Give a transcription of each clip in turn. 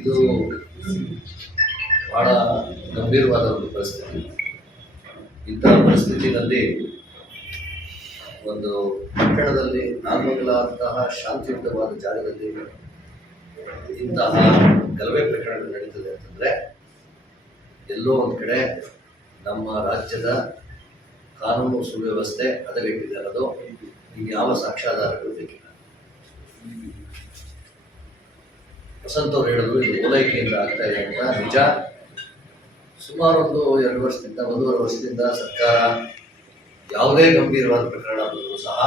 ಇದು ಬಹಳ ಗಂಭೀರವಾದ ಒಂದು ಪರಿಸ್ಥಿತಿ. ಇಂತಹ ಪರಿಸ್ಥಿತಿನಲ್ಲಿ ಒಂದು ಪಟ್ಟಣದಲ್ಲಿ ನಾಗಮಂಗಲಂತಹ ಶಾಂತಿಯುತವಾದ ಜಾಗದಲ್ಲಿ ಇಂತಹ ಗಲಭೆ ಪ್ರಕರಣಗಳು ನಡೀತದೆ ಅಂತಂದರೆ ಎಲ್ಲೋ ಒಂದು ಕಡೆ ನಮ್ಮ ರಾಜ್ಯದ ಕಾನೂನು ಸುವ್ಯವಸ್ಥೆ ಹದಗೆಟ್ಟಿದೆ ಅನ್ನೋದು ಈಗ ಯಾವ ಸಾಕ್ಷ್ಯಾಧಾರಗಳು ಬೇಕಿಲ್ಲ. ವಸಂತ್ ಅವರು ಹೇಳಿದ್ರು ಇದು ಓಲೈಕೆಯಿಂದ ಆಗ್ತಾ ಇದೆ ಅಂತ. ನಿಜ, ಸುಮಾರು ಒಂದು 2 ವರ್ಷದಿಂದ 1.5 ವರ್ಷದಿಂದ ಸರ್ಕಾರ ಯಾವುದೇ ಗಂಭೀರವಾದ ಪ್ರಕರಣ ಬಂದರೂ ಸಹ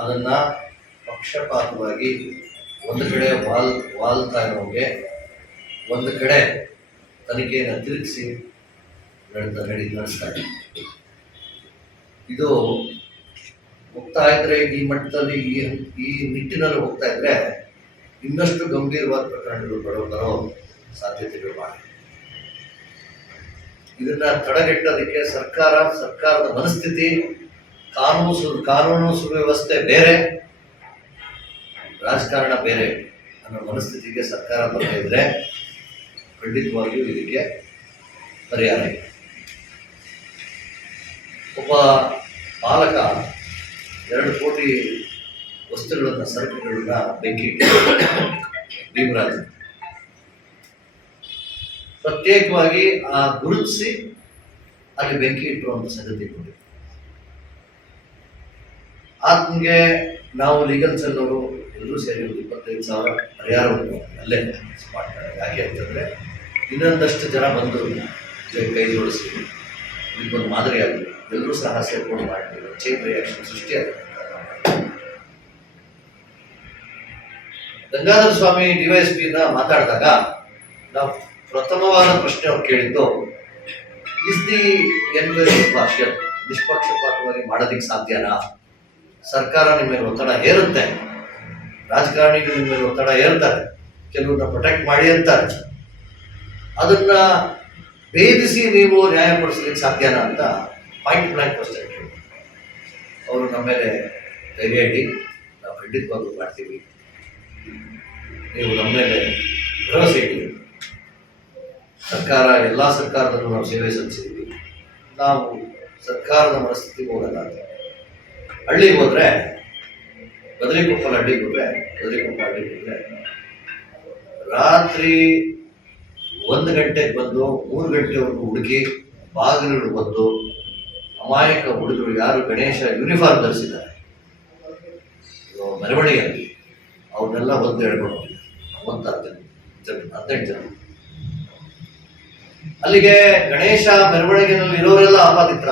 ಅದನ್ನ ಪಕ್ಷಪಾತವಾಗಿ ಒಂದು ಕಡೆ ವಾಲ್ತಾ ಇರೋಂಗೆ ಒಂದು ಕಡೆ ತನಿಖೆಯನ್ನು ತಿರುಗಿಸಿ ನಡೆಸ್ತಾ ಇದೆ. ಇದು ಹೋಗ್ತಾ ಇದ್ರೆ ಈ ಮಟ್ಟದಲ್ಲಿ ಈ ನಿಟ್ಟಿನಲ್ಲಿ ಹೋಗ್ತಾ ಇದ್ರೆ ಇನ್ನಷ್ಟು ಗಂಭೀರವಾದ ಪ್ರಕರಣಗಳು ಬರೋ ಸಾಧ್ಯತೆಗಳು ಮಾಡಿ. ಇದನ್ನ ತಡೆಗಟ್ಟೋದಕ್ಕೆ ಸರ್ಕಾರದ ಮನಸ್ಥಿತಿ, ಕಾನೂನು ಸುವ್ಯವಸ್ಥೆ ಬೇರೆ, ರಾಜಕಾರಣ ಬೇರೆ ಅನ್ನೋ ಮನಸ್ಥಿತಿಗೆ ಸರ್ಕಾರ ಬರ್ತಾ ಇದ್ರೆ ಖಂಡಿತವಾಗಿಯೂ ಇದಕ್ಕೆ ಪರಿಹಾರ ಇದೆ. ಒಬ್ಬ ಪಾಲಕ 2 ಕೋಟಿ ವಸ್ತುಗಳನ್ನ ಸರಕುಗಳನ್ನ ಬೆಂಕಿ ಭೀಮರಾಜ್ ಪ್ರತ್ಯೇಕವಾಗಿ ಗುರುತಿಸಿ ಅಲ್ಲಿ ಬೆಂಕಿ ಇಟ್ಟುವಂಥ ಸಂಗತಿ ನೋಡಿ. ಆತನಿಗೆ ನಾವು ಲೀಗಲ್ ಸೆಲ್ ಅವರು ಎಲ್ಲರೂ ಸೇರಿ 25,000 ಪರಿಹಾರವನ್ನು ಅಲ್ಲೇ ಮಾಡ್ತಾರೆ. ಯಾಕೆ ಅಂತಂದರೆ ಇನ್ನೊಂದಷ್ಟು ಜನ ಬಂದು ಕೈ ಜೋಡಿಸಿ ಇದಕ್ಕೊಂದು ಮಾದರಿ ಆಗಲಿ, ಎಲ್ಲರೂ ಸಹ ಸೇರ್ಕೊಂಡು ಮಾಡ್ತೀವಿ, ಚೈನ್ ರಿಯಾಕ್ಷನ್ ಸೃಷ್ಟಿಯಾಗುತ್ತೆ. ಗಂಗಾಧರ ಸ್ವಾಮಿ ಡಿವೈಎಸ್ಪಿನ ಮಾತಾಡಿದಾಗ ನಾವು ಪ್ರಥಮವಾದ ಪ್ರಶ್ನೆ ಅವ್ರು ಕೇಳಿದ್ದು, ಇಸ್ ದಿ ಎನ್ಕ್ವೈರಿ ಇಂಪಾರ್ಷಿಯಲ್, ನಿಷ್ಪಕ್ಷಪಾತವಾಗಿ ಮಾಡೋದಕ್ಕೆ ಸಾಧ್ಯನಾ? ಸರ್ಕಾರ ನಿಮ್ಮ ಮೇಲೆ ಒತ್ತಡ ಹೇರುತ್ತೆ, ರಾಜಕಾರಣಿಗಳು ನಿಮ್ಮ ಮೇಲೆ ಒತ್ತಡ ಹೇರ್ತಾರೆ, ಕೆಲವ್ರನ್ನ ಪ್ರೊಟೆಕ್ಟ್ ಮಾಡಿ ಅಂತಾರೆ, ಅದನ್ನ ಭೇದಿಸಿ ನೀವು ನ್ಯಾಯಪಡಿಸ್ಲಿಕ್ಕೆ ಸಾಧ್ಯನಾ ಅಂತ ಪಾಯಿಂಟ್ ಬ್ಲಾಂಕ್ ಕ್ವಶ್ಚನ್ ಕೇಳಿ. ಅವರು ನಮ್ಮ ಮೇಲೆ ಧೈರ್ಯ ಇಡಿ, ನಾವು ಖಂಡಿತವಾಗ್ಲೂ ಮಾಡ್ತೀವಿ, ನೀವು ನಮ್ಮ ಮೇಲೆ ಭರವಸೆ ಇಡಿ. ಎಲ್ಲ ಸರ್ಕಾರದಲ್ಲೂ ನಾವು ಸೇವೆ ಸಲ್ಲಿಸಿದ್ವಿ, ನಾವು ಸರ್ಕಾರದ ಮನಸ್ಥಿತಿಗೆ ಹೋಗಲ್ಲ ಅಂತ. ಹಳ್ಳಿಗೆ ಹೋದ್ರೆ ಬದರಿಕೊಪ್ಪಲ ಹಳ್ಳಿಗೆ ಹೋದ್ರೆ ರಾತ್ರಿ 1 ಗಂಟೆಗೆ ಬಂದು 3 ಗಂಟೆವರೆಗೂ ಹುಡುಕಿ ಬಾಗಿಲು ಬಂದು ಅಮಾಯಕ ಹುಡುಗರು ಯಾರು ಗಣೇಶ ಯೂನಿಫಾರ್ಮ್ ಧರಿಸಿದ್ದಾರೆ ಮೆರವಣಿಗೆಯಲ್ಲಿ ಅವ್ರನ್ನೆಲ್ಲ ಬಂದು ಹೇಳ್ಕೊಂಡು 18 ಜನ. ಅಲ್ಲಿಗೆ ಗಣೇಶ ಮೆರವಣಿಗೆಯಲ್ಲಿ ಇರೋರೆಲ್ಲ ಆಪಾದಿತ್ರ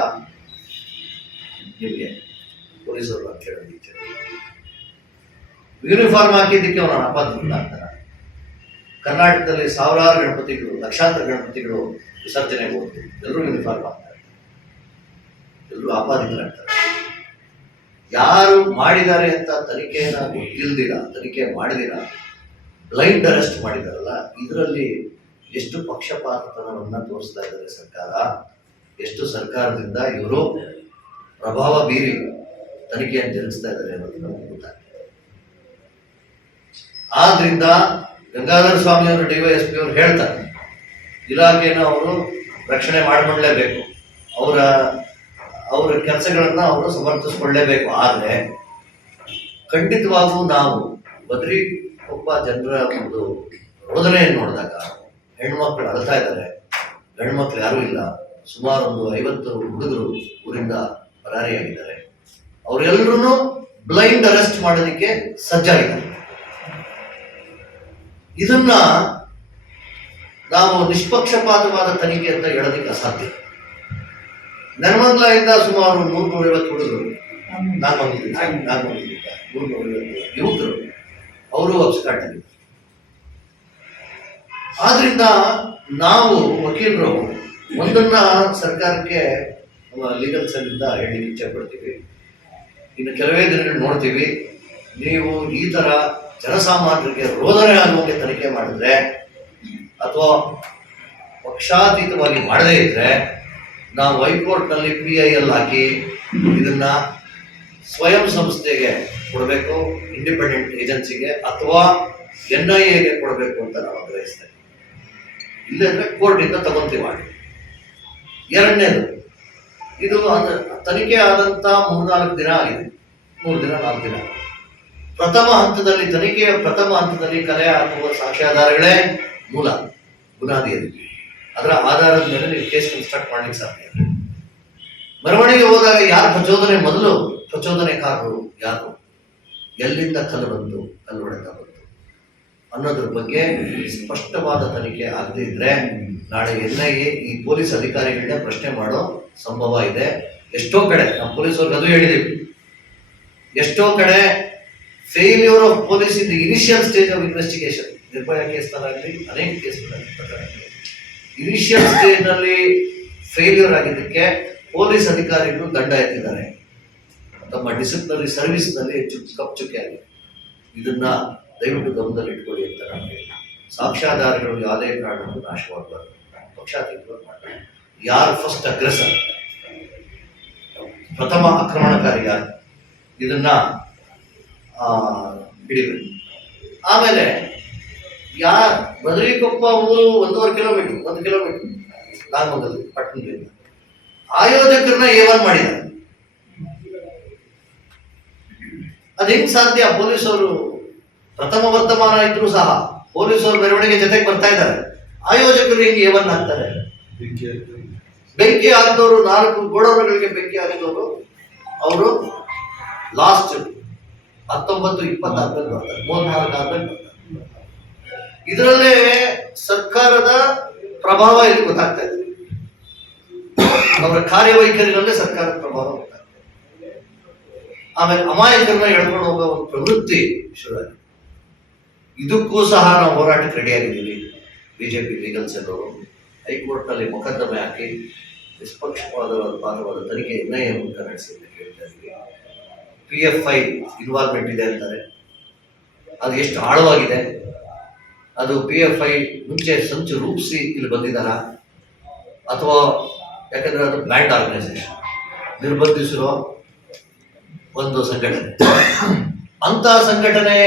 ನಿಮಗೆ ಪೊಲೀಸರು ಅಂತ ಹೇಳೋದು. ಯೂನಿಫಾರ್ಮ್ ಹಾಕಿದ್ದಕ್ಕೆ ಅವನ ಆಪಾದಿತ ಆಗ್ತಾನೆ. ಕರ್ನಾಟಕದಲ್ಲಿ ಸಾವಿರಾರು ಗಣಪತಿಗಳು, ಲಕ್ಷಾಂತರ ಗಣಪತಿಗಳು ವಿಸರ್ಜನೆಗೆ ಹೋಗ್ತೀವಿ, ಎಲ್ಲರೂ ಯೂನಿಫಾರ್ಮ್ ಆಗ್ತಾರೆ, ಎಲ್ಲರೂ ಆಪಾದಿತರಾಗ್ತಾರೆ. ಯಾರು ಮಾಡಿದ್ದಾರೆ ಅಂತ ತನಿಖೆನ ತನಿಖೆ ಮಾಡಿದಿರ ಬ್ಲೈಂಡ್ ಅರೆಸ್ಟ್ ಮಾಡಿದಾರಲ್ಲ, ಇದರಲ್ಲಿ ಎಷ್ಟು ಪಕ್ಷಪಾತತನವನ್ನು ತೋರಿಸ್ತಾ ಇದ್ದಾರೆ ಸರ್ಕಾರ, ಎಷ್ಟು ಸರ್ಕಾರದಿಂದ ಇವರು ಪ್ರಭಾವ ಬೀರಿ ತನಿಖೆಯನ್ನು ಜರುಗಿಸ್ತಾ ಇದ್ದಾರೆ ಅನ್ನೋದು ನಮಗೆ ಗೊತ್ತಾಗ್ತದೆ. ಆದ್ರಿಂದ ಗಂಗಾಧರ ಸ್ವಾಮಿ ಅವರು ಡಿವೈಎಸ್ಪಿ ಅವರು ಹೇಳ್ತಾರೆ, ಇಲಾಖೆಯನ್ನು ಅವರು ರಕ್ಷಣೆ ಮಾಡಿಕೊಳ್ಳಲೇಬೇಕು, ಅವರ ಕೆಲಸಗಳನ್ನ ಅವರು ಸಮರ್ಥಿಸಿಕೊಳ್ಳಲೇಬೇಕು. ಆದರೆ ಖಂಡಿತವಾಗೂ ನಾವು ಬದರಿಕೊಪ್ಪ ಜನರ ಒಂದು ರೋದನೆಯನ್ನು ನೋಡಿದಾಗ ಹೆಣ್ಮಕ್ಳು ಅಳ್ತಾ ಇದ್ದಾರೆ, ಗಂಡು ಮಕ್ಳು ಯಾರೂ ಇಲ್ಲ, ಸುಮಾರು ಒಂದು 50 ಹುಡುಗರು ಊರಿಂದ ಪರಾರಿಯಾಗಿದ್ದಾರೆ, ಅವರೆಲ್ಲರೂ ಬ್ಲೈಂಡ್ ಅರೆಸ್ಟ್ ಮಾಡೋದಕ್ಕೆ ಸಜ್ಜಾಗಿದ್ದಾರೆ. ಇದನ್ನ ನಾವು ನಿಷ್ಪಕ್ಷಪಾತವಾದ ತನಿಖೆ ಅಂತ ಹೇಳೋದಕ್ಕೆ ಅಸಾಧ್ಯ. ನೆಲಮಂಗಲದಿಂದ ಸುಮಾರು 350 ಹುಡುಗರು, 350 ಯುವಕರು ಅವರು ಅಬ್ಸ್ಕಾಂಡ್. ಆದ್ರಿಂದ ನಾವು ವಕೀಲರು ಒಂದನ್ನ ಸರ್ಕಾರಕ್ಕೆ ಲೀಗಲ್ ಸೆಲ್ನಿಂದ ಹೇಳಲಿಕ್ಕೆ ಇಚ್ಛೆ ಪಡ್ತೀವಿ. ಇನ್ನು ಕೆಲವೇ ದಿನಗಳು ನೋಡ್ತೀವಿ, ನೀವು ಈ ತರ ಜನಸಾಮಾನ್ಯರಿಗೆ ರೋದನೆ ಆಗುವಂತೆ ತನಿಖೆ ಮಾಡಿದ್ರೆ ಅಥವಾ ಪಕ್ಷಾತೀತವಾಗಿ ಮಾಡದೇ ಇದ್ರೆ ನಾವು ಹೈಕೋರ್ಟ್ನಲ್ಲಿ PIL ಹಾಕಿ ಇದನ್ನ ಸ್ವಯಂ ಸಂಸ್ಥೆಗೆ ಕೊಡಬೇಕು, ಇಂಡಿಪೆಂಡೆಂಟ್ ಏಜೆನ್ಸಿಗೆ, ಅಥವಾ NIAಗೆ ಕೊಡಬೇಕು ಅಂತ ನಾವು ಆಗ್ರಹಿಸ್ತೇವೆ. ಇಲ್ಲಂದ್ರೆ ಕೋರ್ಟಿಂದ ತಗೊಂತೀವಿ ಮಾಡಿ. ಎರಡನೇದು, ಇದು ತನಿಖೆ ಆದಂತ 3-4 ದಿನ ಆಗಿದೆ. 3 ದಿನ 4 ದಿನ. ಪ್ರಥಮ ಹಂತದಲ್ಲಿ, ತನಿಖೆಯ ಪ್ರಥಮ ಹಂತದಲ್ಲಿ ಕಲೆ ಹಾಕುವ ಸಾಕ್ಷ್ಯಾಧಾರಗಳೇ ಮೂಲ ಬುನಾದಿಯಲ್ಲಿ. ಅದರ ಆಧಾರದ ಮೇಲೆ ನೀವು ಕೇಸ್ ಕನ್ಸ್ಟ್ರಕ್ಟ್ ಮಾಡ್ಲಿಕ್ಕೆ ಸಾಧ್ಯ. ಮೆರವಣಿಗೆ ಹೋದಾಗ ಯಾರು ಮೊದಲು ಪ್ರಚೋದನೆಕಾರರು ಯಾರು, ಎಲ್ಲಿಂದ ಕಲ್ಲು ಬಂತು, ಕಲ್ಲು ಹೊಡೆತ ಬಂತು ಅನ್ನೋದ್ರ ಬಗ್ಗೆ ಸ್ಪಷ್ಟವಾದ ತನಿಖೆ ಆಗದೇ ಇದ್ರೆ ನಾಳೆ NIA ಈ ಪೊಲೀಸ್ ಅಧಿಕಾರಿಗಳನ್ನ ಪ್ರಶ್ನೆ ಮಾಡೋ ಸಂಭವ ಇದೆ. ಎಷ್ಟೋ ಕಡೆ ನಾವು ಪೊಲೀಸವ್ರಿಗೆ ಅದು ಹೇಳಿದ್ದೀವಿ, ಎಷ್ಟೋ ಕಡೆ failure of police in the initial stage of investigation, Nirbhaya ಕೇಸ್ನಲ್ಲಾಗಲಿ ಅನೇಕ ಕೇಸ್ಗಳಲ್ಲಿ ಇನಿಷಿಯಲ್ ಸ್ಟೇಜ್ ನಲ್ಲಿ ಫೇಲ್ಯೂರ್ ಆಗಿದ್ದಕ್ಕೆ ಪೊಲೀಸ್ ಅಧಿಕಾರಿಗಳು ದಂಡ ಎತ್ತಿದ್ದಾರೆ. ತಮ್ಮ ಡಿಸಿಪ್ಲಿನರಿ ಸರ್ವಿಸ್ ನಲ್ಲಿ ಕಪ್ಪುಚುಕ್ಕೆ ಆಗಿದೆ. ಇದನ್ನ ದಯವಿಟ್ಟು ಗಮನದಲ್ಲಿ ಇಟ್ಕೊಳ್ಳಿ ಅಂತ ನಾನು ಹೇಳಿ, ಸಾಕ್ಷ್ಯಾಧಾರಗಳು ಯಾವುದೇ ಕಾರಣಕ್ಕೂ ನಾಶವಾಗಬಾರ್ದು, ಪಕ್ಷಾತೀತವಾಗಿ ಮಾಡ್ತಾರೆ. ಯಾರು ಫಸ್ಟ್ ಅಗ್ರೆಸರ್, ಪ್ರಥಮ ಆಕ್ರಮಣಕಾರಿ ಯಾರು, ಇದನ್ನ ಹಿಡಿಬೇಕು. ಆಮೇಲೆ ಬದರಿಕೊಪ್ಪ ಊರು 1.5 ಕಿಲೋಮೀಟರ್ 1 ಕಿಲೋಮೀಟರ್ ನಾಗಮಂಗಲ ಪಟ್ಟಣದಿಂದ ಆಯೋಜಕರನ್ನ A1 ಮಾಡಿದ್ದಾರೆ. ಅದು ಹೆಂಗ್ ಸಾಧ್ಯ? ಪೊಲೀಸರು ಪ್ರಥಮ ವರ್ತಮಾನ ಇದ್ರು ಸಹ ಪೊಲೀಸರು ಮೆರವಣಿಗೆ ಜೊತೆಗೆ ಬರ್ತಾ ಇದ್ದಾರೆ, ಆಯೋಜಕರು ಹೆಂಗೆ A1 ಆಗ್ತಾರೆ? ಬೆಂಕಿ ಹಾಕಿದವರು 4 ಗೋಡೌನ್ಗಳಿಗೆ ಬೆಂಕಿ ಹಾಕಿದವರು ಅವರು ಲಾಸ್ಟ್ 19-20 ಆದ್ಮೇಲೆ ಬರ್ತಾರೆ, 34 ಆದ್ಮೇಲೆ ಬರ್ತಾರೆ. ಇದರಲ್ಲೇ ಸರ್ಕಾರದ ಪ್ರಭಾವ ಇಲ್ಲಿ ಗೊತ್ತಾಗ್ತಾ ಇದೆ. ಅವರ ಕಾರ್ಯವೈಖರಿನಲ್ಲೇ ಸರ್ಕಾರದ ಪ್ರಭಾವ ಗೊತ್ತಾಗ್ತದೆ. ಆಮೇಲೆ ಅಮಾಯಕರನ್ನ ಎಳ್ಕೊಂಡು ಹೋಗೋ ಒಂದು ಪ್ರವೃತ್ತಿ ಶುರುವಾಗಿದೆ. ಇದಕ್ಕೂ ಸಹ ನಾವು ಹೋರಾಟಕ್ಕೆ ರೆಡಿಯಾಗಿದ್ದೀವಿ. ಬಿಜೆಪಿ ಲೀಗಲ್ ಸೆಲ್ ಅವರು ಹೈಕೋರ್ಟ್ನಲ್ಲಿ ಮೊಕದ್ದಮೆ ಹಾಕಿ ನಿಷ್ಪಕ್ಷಪಾತವಾದ ತನಿಖೆ NIA ಮೂಲಕ ನಡೆಸಿ ಅಂತ ಕೇಳ್ತಾ ಇದ್ದೀವಿ. PFI ಇನ್ವಾಲ್ವ್ಮೆಂಟ್ ಇದೆ ಅಂತಾರೆ. ಅದು ಎಷ್ಟು ಆಳವಾಗಿದೆ, ಅದು PFI ಮುಂಚೆ ಸಂಚು ರೂಪಿಸಿ ಇಲ್ಲಿ ಬಂದಿದ್ದಾರ ಅಥವಾ, ಯಾಕಂದ್ರೆ ಅದು ಬ್ಲ್ಯಾಂಡ್ ಆರ್ಗನೈಸೇಷನ್, ನಿರ್ಬಂಧಿಸಿರೋ ಒಂದು ಸಂಘಟನೆ. ಅಂತ ಸಂಘಟನೆ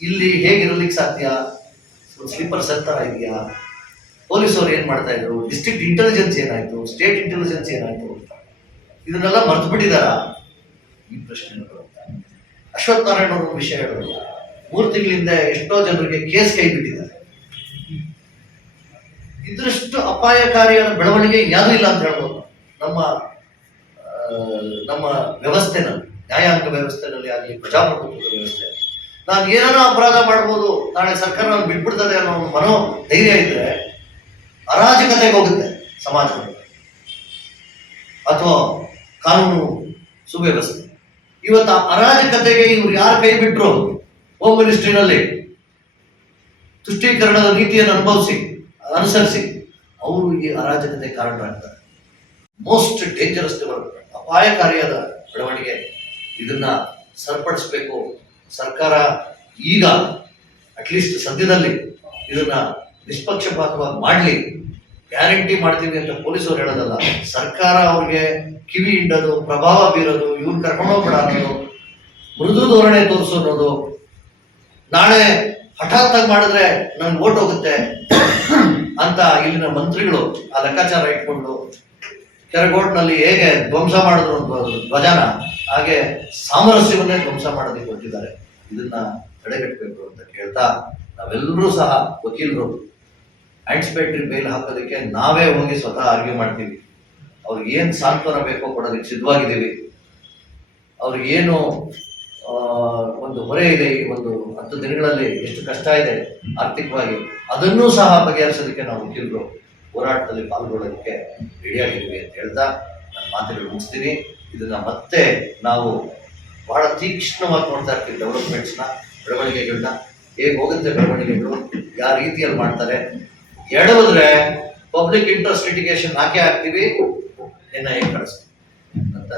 ಇಲ್ಲಿ ಹೇಗಿರಲಿಕ್ಕೆ ಸಾಧ್ಯ? ಸ್ಲೀಪರ್ ಸೆಲ್ ತರ ಇದೆಯಾ? ಪೊಲೀಸರು ಏನ್ ಮಾಡ್ತಾ ಇದ್ರು? ಡಿಸ್ಟ್ರಿಕ್ಟ್ ಇಂಟೆಲಿಜೆನ್ಸ್ ಏನಾಯ್ತು? ಸ್ಟೇಟ್ ಇಂಟೆಲಿಜೆನ್ಸ್ ಏನಾಯ್ತು? ಇದನ್ನೆಲ್ಲ ಮರ್ತು ಬಿಟ್ಟಿದಾರ? ಈ ಪ್ರಶ್ನೆ ಅಶ್ವಥ್ ನಾರಾಯಣ ಅವರು ವಿಷಯ ಹೇಳಿದ್ರು. 3 ತಿಂಗಳಿಂದ ಎಷ್ಟೋ ಜನರಿಗೆ ಕೇಸ್ ಕೈ ಬಿಟ್ಟಿದ್ದಾರೆ. ಇದರಷ್ಟು ಅಪಾಯಕಾರಿಯಾದ ಬೆಳವಣಿಗೆ ಯಾರೂ ಇಲ್ಲ ಅಂತ ಹೇಳ್ಬೋದು. ನಮ್ಮ ವ್ಯವಸ್ಥೆನಲ್ಲಿ, ನ್ಯಾಯಾಂಗ ವ್ಯವಸ್ಥೆನಲ್ಲಿ ಆಗಲಿ, ಪ್ರಜಾಪ್ರಭುತ್ವದ ವ್ಯವಸ್ಥೆ, ನಾನು ಏನಾರ ಅಪರಾಧ ಮಾಡ್ಬೋದು, ನಾಳೆ ಸರ್ಕಾರ ನಾನು ಬಿಟ್ಬಿಡ್ತದೆ ಅನ್ನೋ ಮನೋ ಧೈರ್ಯ ಇದ್ರೆ ಅರಾಜಕತೆಗೆ ಹೋಗುತ್ತೆ ಸಮಾಜ ಅಥವಾ ಕಾನೂನು ಸುವ್ಯವಸ್ಥೆ. ಇವತ್ತು ಅರಾಜಕತೆಗೆ ಇವ್ರು ಯಾರು ಕೈ ಬಿಟ್ರು? ಹೋಮ್ ಮಿನಿಸ್ಟ್ರಿನಲ್ಲಿ ತುಷ್ಟೀಕರಣದ ನೀತಿಯನ್ನು ಅನುಸರಿಸಿ ಅವರು ಈ ಅರಾಜಕತೆ ಕಾರಣರಾಗ್ತಾರೆ. ಮೋಸ್ಟ್ ಡೇಂಜರಸ್ ಡೆವಲಪ್ಮೆಂಟ್, ಅಪಾಯಕಾರಿಯಾದ ಬೆಳವಣಿಗೆ. ಇದನ್ನ ಸರಿಪಡಿಸಬೇಕು ಸರ್ಕಾರ. ಈಗ ಅಟ್ಲೀಸ್ಟ್ ಸದ್ಯದಲ್ಲಿ ಇದನ್ನ ನಿಷ್ಪಕ್ಷಪಾತವಾಗಿ ಮಾಡಲಿ, ಗ್ಯಾರಂಟಿ ಮಾಡ್ತೀವಿ ಅಂತ ಪೊಲೀಸರು ಹೇಳೋದಲ್ಲ. ಸರ್ಕಾರ ಅವ್ರಿಗೆ ಕಿವಿ ಹಿಂಡೋದು, ಪ್ರಭಾವ ಬೀರೋದು, ಇವ್ರು ಕರ್ಕೊಂಡೋಗ್ಬೇಡ ಅನ್ನೋದು, ಮೃದು ಧೋರಣೆ ತೋರಿಸೋದು, ನಾಳೆ ಹಠಾತ್ ಆಗಿ ಮಾಡಿದ್ರೆ ನನ್ಗೆ ಓಟ್ ಹೋಗುತ್ತೆ ಅಂತ ಇಲ್ಲಿನ ಮಂತ್ರಿಗಳು ಆ ಲೆಕ್ಕಾಚಾರ ಇಟ್ಕೊಂಡು ಕೆರಗೋಟ್ನಲ್ಲಿ ಹೇಗೆ ಧ್ವಂಸ ಮಾಡಿದ್ರು ಧ್ವಜನ, ಹಾಗೆ ಸಾಮರಸ್ಯವನ್ನೇ ಧ್ವಂಸ ಮಾಡೋದಕ್ಕೆ ಕೊಟ್ಟಿದ್ದಾರೆ. ಇದನ್ನ ತಡೆಗಟ್ಟಬೇಕು ಅಂತ ಕೇಳ್ತಾ, ನಾವೆಲ್ಲರೂ ಸಹ ವಕೀಲರು ಆಂಟಿಸಿಪೇಟರಿ ಬೇಲ್ ಹಾಕೋದಕ್ಕೆ ನಾವೇ ಹೋಗಿ ಸ್ವತಃ ಆರ್ಗ್ಯೂ ಮಾಡ್ತೀವಿ. ಅವ್ರಿಗೆ ಏನು ಸಾಂತ್ವನ ಬೇಕೋ ಕೊಡೋದಕ್ಕೆ ಸಿದ್ಧವಾಗಿದ್ದೀವಿ. ಅವ್ರಿಗೇನು ಒಂದು ಹೊರೆ ಇದೆ, ಈ ಒಂದು 10 ದಿನಗಳಲ್ಲಿ ಎಷ್ಟು ಕಷ್ಟ ಇದೆ ಆರ್ಥಿಕವಾಗಿ, ಅದನ್ನೂ ಸಹ ಬಗೆಹರಿಸೋದಕ್ಕೆ ನಾವು ವಕೀಲರು ಹೋರಾಟದಲ್ಲಿ ಪಾಲ್ಗೊಳ್ಳೋದಕ್ಕೆ ರೆಡಿಯಾಗಿದ್ದೀವಿ ಅಂತ ಹೇಳ್ತಾ ನನ್ನ ಮಾತುಗಳು ಮುಗಿಸ್ತೀನಿ. ಇದನ್ನ ಮತ್ತೆ ನಾವು ಬಹಳ ತೀಕ್ಷ್ಣವಾಗಿ ನೋಡ್ತಾ ಇರ್ತೀವಿ. ಡೆವಲಪ್ಮೆಂಟ್ಸ್ನ, ಬೆಳವಣಿಗೆಗಳನ್ನ, ಹೇಗೆ ಹೋಗುತ್ತೆ ಬೆಳವಣಿಗೆಗಳು, ಯಾವ ರೀತಿಯಲ್ಲಿ ಮಾಡ್ತಾರೆ. ಎಡವಿದ್ರೆ ಪಬ್ಲಿಕ್ ಇಂಟ್ರೆಸ್ಟ್ ಲಿಟಿಗೇಷನ್ ಹಾಕೇ ಹಾಕ್ತೀವಿ, NIA ಕಳಿಸ್ತೀವಿ ಅಂತ.